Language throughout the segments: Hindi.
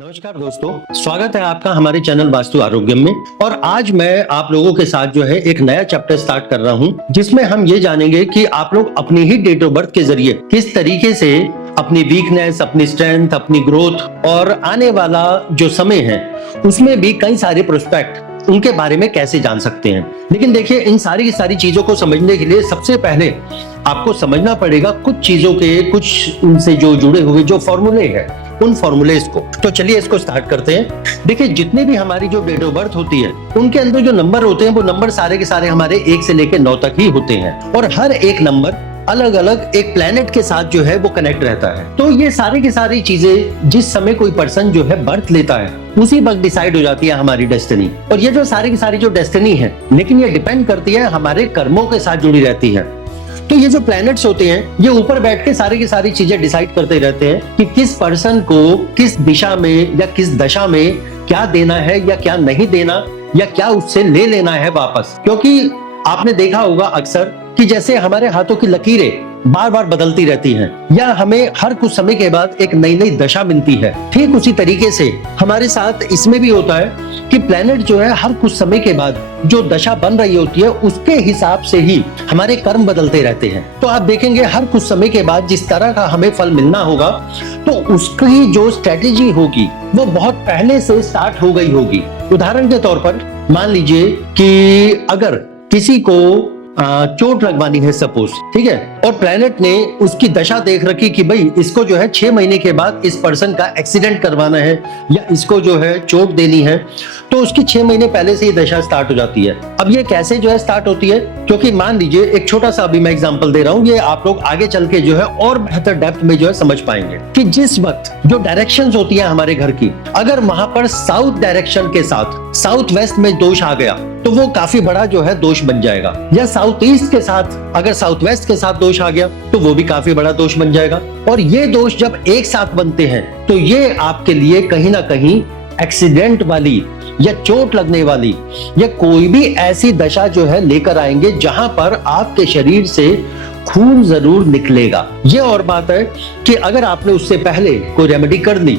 नमस्कार दोस्तों, स्वागत है आपका हमारे चैनल वास्तु आरोग्य में। और आज मैं आप लोगों के साथ जो है एक नया चैप्टर स्टार्ट कर रहा हूं, जिसमें हम ये जानेंगे कि आप लोग अपनी ही डेट ऑफ बर्थ के जरिए किस तरीके से अपनी वीकनेस, अपनी स्ट्रेंथ, अपनी ग्रोथ और आने वाला जो समय है उसमें भी कई सारे प्रोस्पेक्ट उनके बारे में कैसे जान सकते हैं। लेकिन देखिए, इन सारी की सारी चीजों को समझने के लिए सबसे पहले आपको समझना पड़ेगा कुछ चीजों के, कुछ उनसे जो जुड़े हुए जो फॉर्मूले हैं उन फॉर्मूलेज को। तो चलिए इसको स्टार्ट करते हैं। देखिए, जितने भी हमारी जो डेट ऑफ बर्थ होती है उनके अंदर जो नंबर होते हैं वो नंबर सारे के सारे हमारे 1 से लेकर 9 तक ही होते हैं, और हर एक नंबर अलग अलग एक प्लेनेट के साथ जो है वो कनेक्ट रहता है। तो ये सारी की सारी चीजें जिस समय कोई पर्सन जो है बर्थ लेता है उसी वक्त डिसाइड हो जाती है हमारी डेस्टिनी। और ये जो सारी की सारी जो डेस्टिनी है, लेकिन ये डिपेंड करती है हमारे कर्मों के साथ जुड़ी रहती है। तो ये जो प्लैनेट्स होते हैं ये ऊपर बैठ के सारी की सारी चीजें डिसाइड करते रहते हैं कि किस पर्सन को किस दिशा में या किस दशा में क्या देना है या क्या नहीं देना, या क्या उससे ले लेना है वापस। क्योंकि आपने देखा होगा अक्सर कि जैसे हमारे हाथों की लकीरें बार बार बदलती रहती हैं, या हमें हर कुछ समय के बाद एक नई नई दशा मिलती है, ठीक उसी तरीके से हमारे साथ इसमें भी होता है कि प्लेनेट जो है हर कुछ समय के बाद जो दशा बन रही होती है उसके हिसाब से ही हमारे कर्म बदलते रहते हैं। तो आप देखेंगे हर कुछ समय के बाद जिस तरह का हमें फल मिलना होगा तो उसकी जो स्ट्रेटेजी होगी वो बहुत पहले से स्टार्ट हो गई होगी। उदाहरण के तौर पर मान लीजिए कि अगर किसी को चोट लगवानी है सपोज, ठीक है, और प्लेनेट ने उसकी दशा देख रखी कि भाई इसको जो है 6 महीने के बाद इस पर्सन का एक्सीडेंट करवाना है या इसको जो है चोट देनी है, तो उसकी 6 महीने पहले से ये दशा स्टार्ट हो जाती है। अब ये कैसे जो है स्टार्ट होती है, क्योंकि मान लीजिए एक छोटा सा अभी मैं एग्जांपल दे रहा हूँ, ये आप लोग आगे चल के जो है और बेहतर डेप्थ में जो है समझ पाएंगे कि जिस वक्त जो डायरेक्शंस होती है हमारे घर की, अगर वहां पर साउथ डायरेक्शन के साथ साउथ वेस्ट में दोष आ गया तो वो काफी बड़ा जो है दोष बन जाएगा, या साउथ ईस्ट के साथ अगर साउथ वेस्ट के साथ दोष आ गया तो वो भी काफी बड़ा दोष बन जाएगा। और ये दोष जब एक साथ बनते हैं तो ये आपके लिए कहीं ना कहीं एक्सीडेंट वाली या चोट लगने वाली या कोई भी ऐसी दशा जो है लेकर आएंगे जहां पर आपके शरीर से खून जरूर निकलेगा। ये और बात है कि अगर आपने उससे पहले कोई रेमेडी कर ली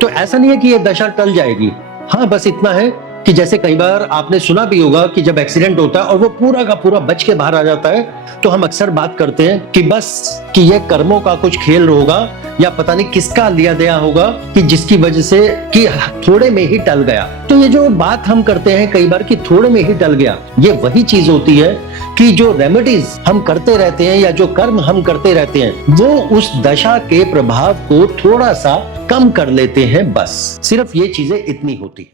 तो ऐसा नहीं है कि ये दशा टल जाएगी। हाँ, बस इतना है कि जैसे कई बार आपने सुना भी होगा कि जब एक्सीडेंट होता है और वो पूरा का पूरा बच के बाहर आ जाता है तो हम अक्सर बात करते हैं कि बस कि ये कर्मों का कुछ खेल होगा, या पता नहीं किसका लिया दिया होगा कि जिसकी वजह से कि थोड़े में ही टल गया। तो ये जो बात हम करते हैं कई बार कि थोड़े में ही टल गया, ये वही चीज होती है कि जो रेमेडीज हम करते रहते हैं या जो कर्म हम करते रहते हैं वो उस दशा के प्रभाव को थोड़ा सा कम कर लेते हैं। बस सिर्फ ये चीजें इतनी होती है।